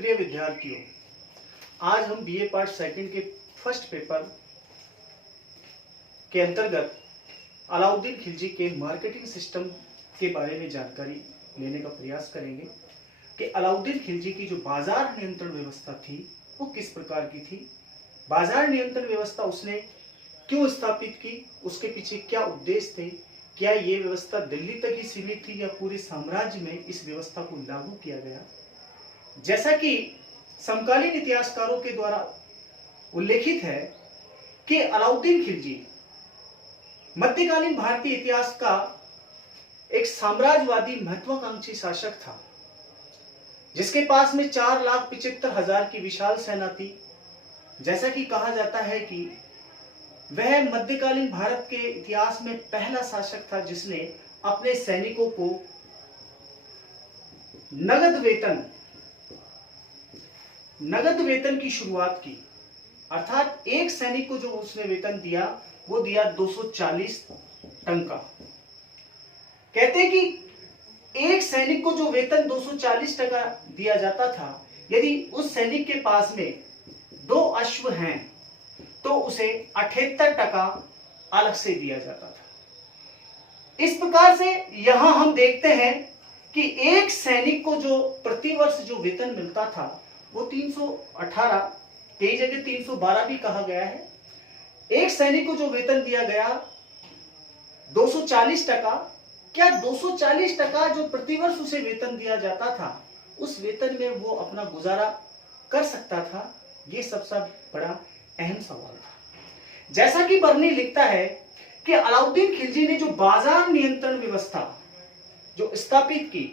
प्रिय विद्यार्थियों, आज हम बीए पार्ट सेकंड के फर्स्ट पेपर के अंतर्गत अलाउद्दीन खिलजी के मार्केटिंग सिस्टम के बारे में जानकारी लेने का प्रयास करेंगे कि अलाउद्दीन खिलजी की जो बाजार नियंत्रण व्यवस्था थी वो किस प्रकार की थी। बाजार नियंत्रण व्यवस्था उसने क्यों स्थापित की, उसके पीछे क्या उद्देश्य थे, क्या ये व्यवस्था दिल्ली तक ही सीमित थी या पूरे साम्राज्य में इस व्यवस्था को लागू किया गया। जैसा कि समकालीन इतिहासकारों के द्वारा उल्लेखित है कि अलाउद्दीन खिलजी मध्यकालीन भारतीय इतिहास का एक साम्राज्यवादी महत्वाकांक्षी शासक था, जिसके पास में 4,75,000 की विशाल सेना थी। जैसा कि कहा जाता है कि वह मध्यकालीन भारत के इतिहास में पहला शासक था जिसने अपने सैनिकों को नगद वेतन की शुरुआत की। अर्थात एक सैनिक को जो उसने वेतन दिया वो दिया 240 टंका। कहते हैं कि एक सैनिक को जो वेतन 240 टका दिया जाता था, यदि उस सैनिक के पास में 2 अश्व हैं तो उसे 78 टका अलग से दिया जाता था। इस प्रकार से यहां हम देखते हैं कि एक सैनिक को जो प्रतिवर्ष जो वेतन मिलता था वो 318, कई जगह 312 भी कहा गया है। एक सैनिक को जो वेतन दिया गया 240 टका। क्या 240 टका जो प्रतिवर्ष उसे वेतन दिया जाता था, उस वेतन में वो अपना गुजारा कर सकता था? ये सबसे बड़ा अहम सवाल था। जैसा कि बर्नी लिखता है कि अलाउद्दीन खिलजी ने जो बाजार नियंत्रण व्यवस्था जो स्थापित की,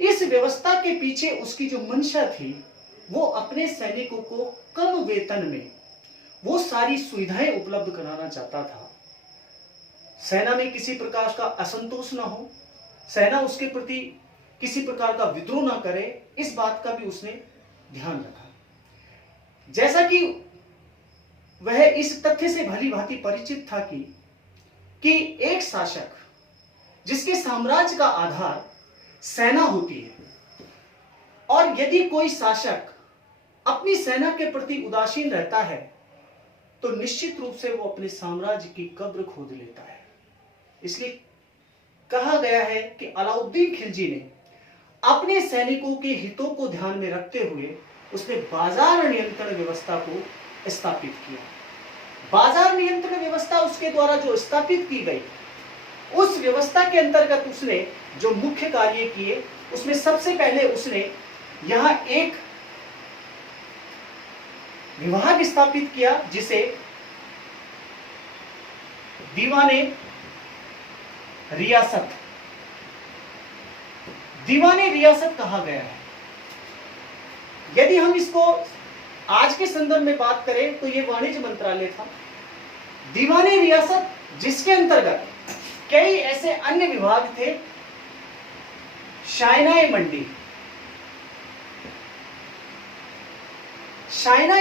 इस व्यवस्था के पीछे उसकी जो मंशा थी वो अपने सैनिकों को कम वेतन में वो सारी सुविधाएं उपलब्ध कराना चाहता था। सेना में किसी प्रकार का असंतोष ना हो, सेना उसके प्रति किसी प्रकार का विद्रोह ना करे, इस बात का भी उसने ध्यान रखा। जैसा कि वह इस तथ्य से भली भांति परिचित था कि एक शासक जिसके साम्राज्य का आधार सेना होती है, और यदि कोई शासक अपनी सेना के प्रति उदासीन रहता है तो निश्चित रूप से वो अपने साम्राज्य की कब्र खोद लेता है। इसलिए कहा गया है कि अलाउद्दीन खिलजी ने अपने सैनिकों के हितों को ध्यान में रखते हुए उसने बाजार नियंत्रण व्यवस्था को स्थापित किया। बाजार नियंत्रण व्यवस्था उसके द्वारा जो स्थापित की गई, उस व्यवस्था के अंतर्गत उसने जो मुख्य कार्य किए, उसमें सबसे पहले उसने यहां एक विभाग स्थापित किया जिसे दीवाने रियासत कहा गया है। यदि हम इसको आज के संदर्भ में बात करें तो यह वाणिज्य मंत्रालय था। दीवाने रियासत जिसके अंतर्गत कई ऐसे अन्य विभाग थे। शायनाए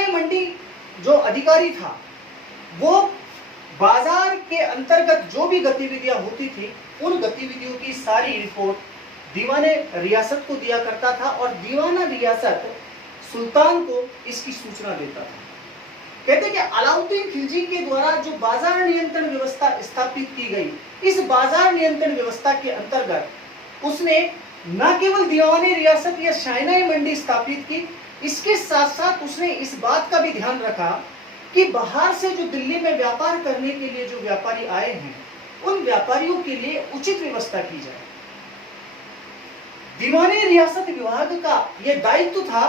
मंडी जो अधिकारी था वो बाजार के अंतर्गत जो भी गतिविधियां होती थी, उन गतिविधियों की सारी रिपोर्ट दीवाने रियासत को दिया करता था और दीवाना रियासत सुल्तान को इसकी सूचना देता था। कहते हैं कि अलाउद्दीन खिलजी के द्वारा जो बाजार नियंत्रण व्यवस्था स्थापित की गई, इस बाजार नियंत्रण व्यवस्था के अंतर्गत उसने न केवल दीवाने रियासत या शायनाए मंडी स्थापित की, इसके साथ साथ उसने इस बात का भी ध्यान रखा कि बाहर से जो दिल्ली में व्यापार करने के लिए जो व्यापारी आए हैं, उन व्यापारियों के लिए उचित व्यवस्था की जाए। दीवाने रियासत विभाग का यह दायित्व था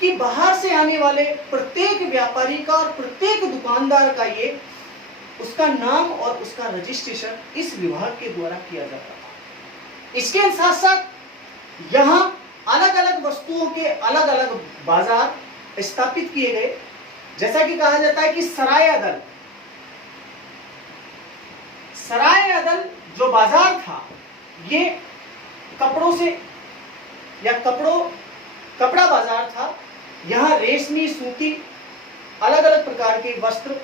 कि बाहर से आने वाले प्रत्येक व्यापारी का और प्रत्येक दुकानदार का ये उसका नाम और उसका रजिस्ट्रेशन इस विभाग के द्वारा किया जाता था। इसके साथ साथ यहां अलग अलग वस्तुओं के अलग अलग बाजार स्थापित किए गए। जैसा कि कहा जाता है कि सराय अदल जो बाजार था, ये कपड़ों से या कपड़ा बाजार था। यहां रेशमी, सूती, अलग अलग प्रकार के वस्त्र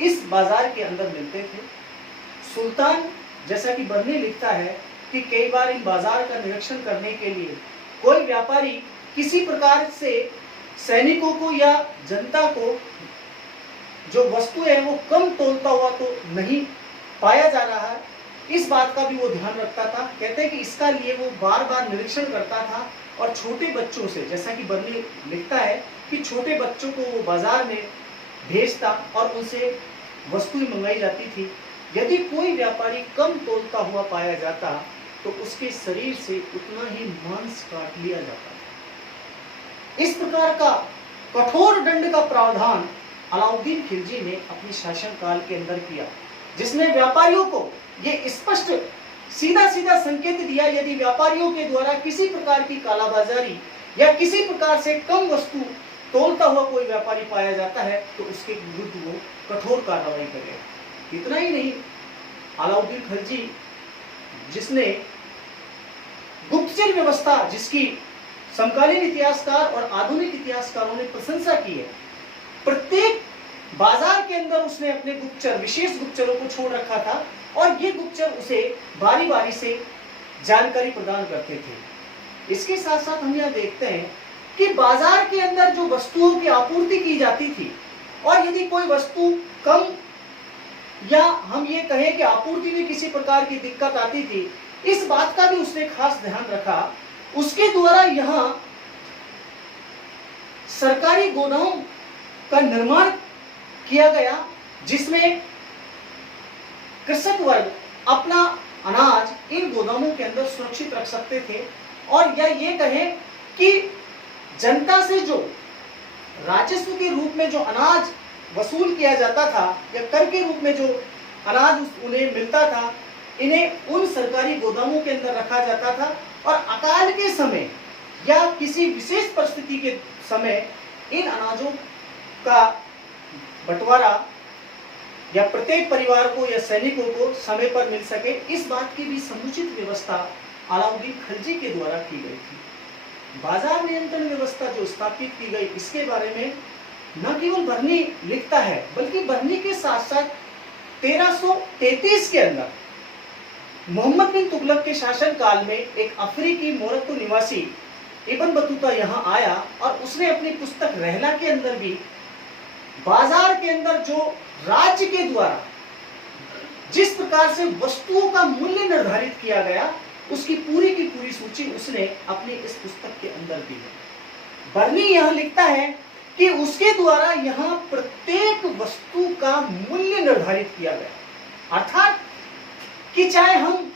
इस बाजार के अंदर मिलते थे। सुल्तान, जैसा कि बर्नी लिखता है कि कई बार इन बाजार का निरीक्षण करने के लिए कोई व्यापारी किसी प्रकार से सैनिकों को या जनता को जो वस्तु है वो कम तोलता हुआ तो नहीं पाया जा रहा है, इस बात का भी वो ध्यान रखता था। कहते हैं कि इसका लिए वो बार बार निरीक्षण करता था और छोटे बच्चों से, जैसा कि बर्नी लिखता है कि छोटे बच्चों को वो बाजार में भेजता और उनसे वस्तुएं मंगाई जाती थी। यदि कोई व्यापारी कम तोलता हुआ पाया जाता तो उसके शरीर से उतना ही मांस काट लिया जाता था। इस प्रकार का कठोर दंड का प्रावधान अलाउद्दीन खिलजी ने अपने शासनकाल के अंदर किया, जिसने व्यापारियों को ये स्पष्ट सीधा सीधा संकेत दिया, यदि व्यापारियों के द्वारा किसी प्रकार की कालाबाजारी या किसी प्रकार से कम वस्तु तोलता हुआ कोई व्यापारी पाया जाता है तो उसके विरुद्ध वो कठोर कार्रवाई करेगा। इतना ही नहीं, अलाउद्दीन खिलजी जिसने गुप्तचर व्यवस्था, जिसकी समकालीन इतिहासकार और आधुनिक इतिहासकारों ने प्रशंसा की है, प्रत्येक बाजार के अंदर उसने अपने गुप्तचर, विशेष गुप्तचरों को छोड़ रखा था और ये गुप्तचर उसे बारी बारी से जानकारी प्रदान करते थे। इसके साथ साथ हम यह देखते हैं कि बाजार के अंदर जो वस्तुओं की आपूर्ति की जाती थी और यदि कोई वस्तु कम या हम ये कहें कि आपूर्ति में किसी प्रकार की दिक्कत आती थी, इस बात का भी उसने खास ध्यान रखा। उसके द्वारा यहाँ सरकारी गोदाम का निर्माण किया गया, जिसमें कृषक वर्ग अपना अनाज इन गोदामों के अंदर सुरक्षित रख सकते थे। और या ये कहें कि जनता से जो राजस्व के रूप में जो अनाज वसूल किया जाता था या कर के रूप में जो अनाज उन्हें मिलता था, इन्हें उन सरकारी गोदामों के अंदर रखा जाता था और अकाल के समय या किसी विशेष परिस्थिति के समय इन अनाजों का बंटवारा या प्रत्येक परिवार को या सैनिकों को समय पर मिल सके, इस बात की भी समुचित व्यवस्था अलाउद्दीन खिलजी के द्वारा की गई थी। बाजार नियंत्रण व्यवस्था जो स्थापित की गई, इसके बारे में न केवल बर्नी लिखता है, बल्कि बर्नी के साथ साथ 1333 के अंदर मोहम्मद बिन तुगलक के शासनकाल में एक अफ्रीकी मोरक्को निवासी इब्न बतूता यहाँ आया और उसने अपनी पुस्तक रहला के अंदर भी बाजार के अंदर जो राज्य के द्वारा जिस प्रकार से वस्तुओं का मूल्य निर्धारित किया गया, उसकी पूरी की पूरी सूची उसने अपनी इस पुस्तक के अंदर दी है। बर्नी यह लिखता है कि उसके द्वारा यहाँ प्रत्येक वस्तु का मूल्य निर्धारित किया गया, अर्थात कि चाहे हम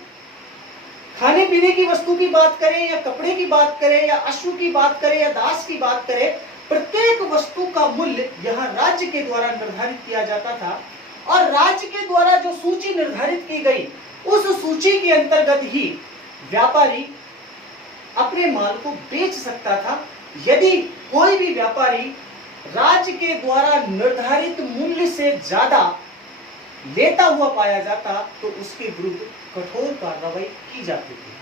खाने पीने की वस्तु की बात करें या कपड़े की बात करें या अश्व की बात करें या दास की बात करें, प्रत्येक वस्तु का मूल्य यहाँ राज्य के द्वारा निर्धारित किया जाता था। और राज्य के द्वारा जो सूची निर्धारित की गई, उस सूची के अंतर्गत ही व्यापारी अपने माल को बेच सकता था। यदि कोई भी व्यापारी राज्य के द्वारा निर्धारित मूल्य से ज्यादा लेता हुआ पाया जाता तो उसके विरुद्ध कठोर कार्रवाई की जाती थी।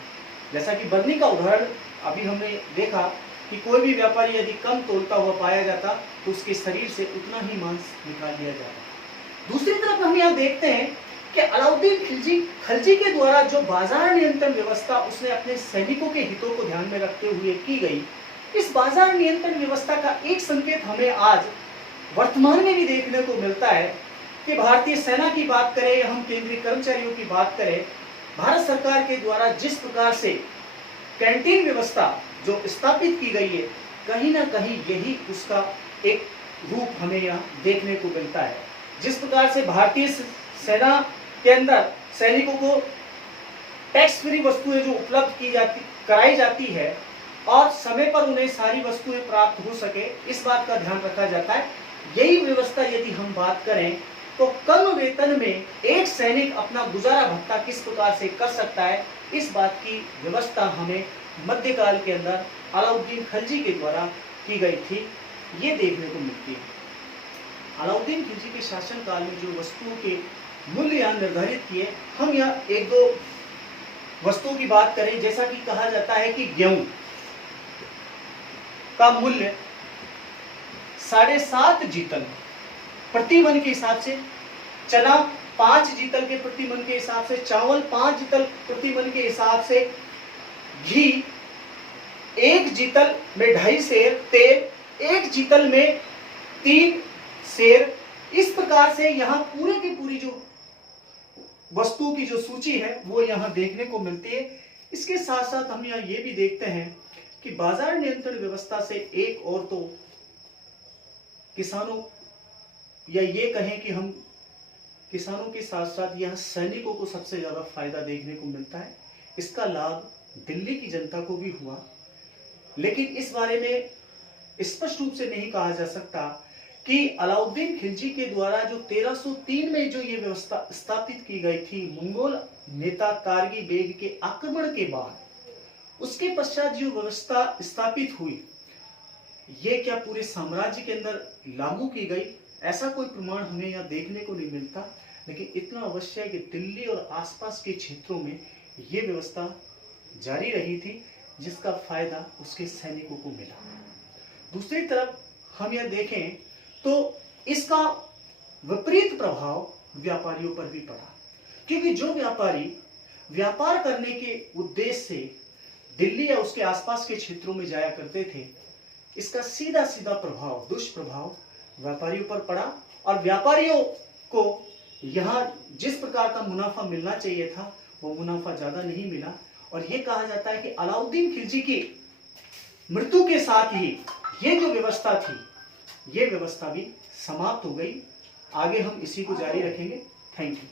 जैसा कि बर्नी का उदाहरण अभी हमने देखा कि कोई भी व्यापारी यदि कम तोलता हुआ पाया जाता तो उसके शरीर से उतना ही मांस निकाल लिया जाता। दूसरी तरफ हम यहाँ देखते हैं कि अलाउद्दीन खिलजी के द्वारा जो बाजार नियंत्रण व्यवस्था उसने अपने सैनिकों के हितों को ध्यान में रखते हुए की गई, इस बाजार नियंत्रण व्यवस्था का एक संकेत हमें आज वर्तमान में भी देखने को मिलता है कि भारतीय सेना की बात करें या हम केंद्रीय कर्मचारियों की बात करें, भारत सरकार के द्वारा जिस प्रकार से कैंटीन व्यवस्था जो स्थापित की गई है, कहीं ना कहीं यही उसका एक रूप हमें यहाँ देखने को मिलता है। जिस प्रकार से भारतीय सेना के अंदर सैनिकों को टैक्स फ्री वस्तुएं जो उपलब्ध कराई जाती है और समय पर उन्हें सारी वस्तुएं प्राप्त हो सके, इस बात का ध्यान रखा जाता है। यही व्यवस्था यदि हम बात करें तो कम वेतन में एक सैनिक अपना गुजारा भत्ता किस प्रकार से कर सकता है, इस बात की व्यवस्था हमें मध्यकाल के अंदर अलाउद्दीन खिलजी के द्वारा की गई थी, ये देखने को मिलती है। अलाउद्दीन खिलजी के शासनकाल में जो वस्तुओं के मूल्य यहाँ निर्धारित किए, हम यहाँ एक दो वस्तुओं की बात करें। जैसा कि कहा जाता है कि गेहूं का मूल्य 7.5 जीतल प्रति मन के हिसाब से, चना 5 जीतल के प्रति मन के हिसाब से, चावल 5 जीतल प्रति मन के हिसाब से, घी एक जीतल में 2.5 सेर तेल, एक जीतल में 3 सेर। इस प्रकार से यहाँ पूरे की पूरी जो वस्तु की जो सूची है वो यहाँ देखने को मिलती है। इसके साथ साथ हम यहाँ ये भी देखते हैं कि बाजार नियंत्रण व्यवस्था से एक और तो किसानों, या ये कहें कि हम किसानों के साथ साथ यहाँ सैनिकों को सबसे ज्यादा फायदा देखने को मिलता है। इसका लाभ दिल्ली की जनता को भी हुआ, लेकिन इस बारे में स्पष्ट रूप से नहीं कहा जा सकता कि अलाउद्दीन खिलजी के द्वारा जो 1303 में जो ये व्यवस्था स्थापित की गई थी मंगोल नेता तारगी बेग के आक्रमण के बाद, उसके पश्चात जो व्यवस्था स्थापित हुई ये क्या पूरे साम्राज्य के अंदर लागू की गई, ऐसा कोई प्रमाण हमें यहाँ देखने को नहीं मिलता। लेकिन इतना अवश्य है कि दिल्ली और आसपास के क्षेत्रों में ये व्यवस्था जारी रही थी, जिसका फायदा उसके सैनिकों को मिला। दूसरी तरफ हम यह देखें तो इसका विपरीत प्रभाव व्यापारियों पर भी पड़ा, क्योंकि जो व्यापारी व्यापार करने के उद्देश्य से दिल्ली या उसके आसपास के क्षेत्रों में जाया करते थे, इसका सीधा सीधा प्रभाव, दुष्प्रभाव व्यापारियों पर पड़ा। और व्यापारियों को यहाँ जिस प्रकार का मुनाफा मिलना चाहिए था वो मुनाफा ज्यादा नहीं मिला। और ये कहा जाता है कि अलाउद्दीन खिलजी की मृत्यु के साथ ही ये जो व्यवस्था थी, ये व्यवस्था भी समाप्त हो गई। आगे हम इसी को जारी रखेंगे। Thank you.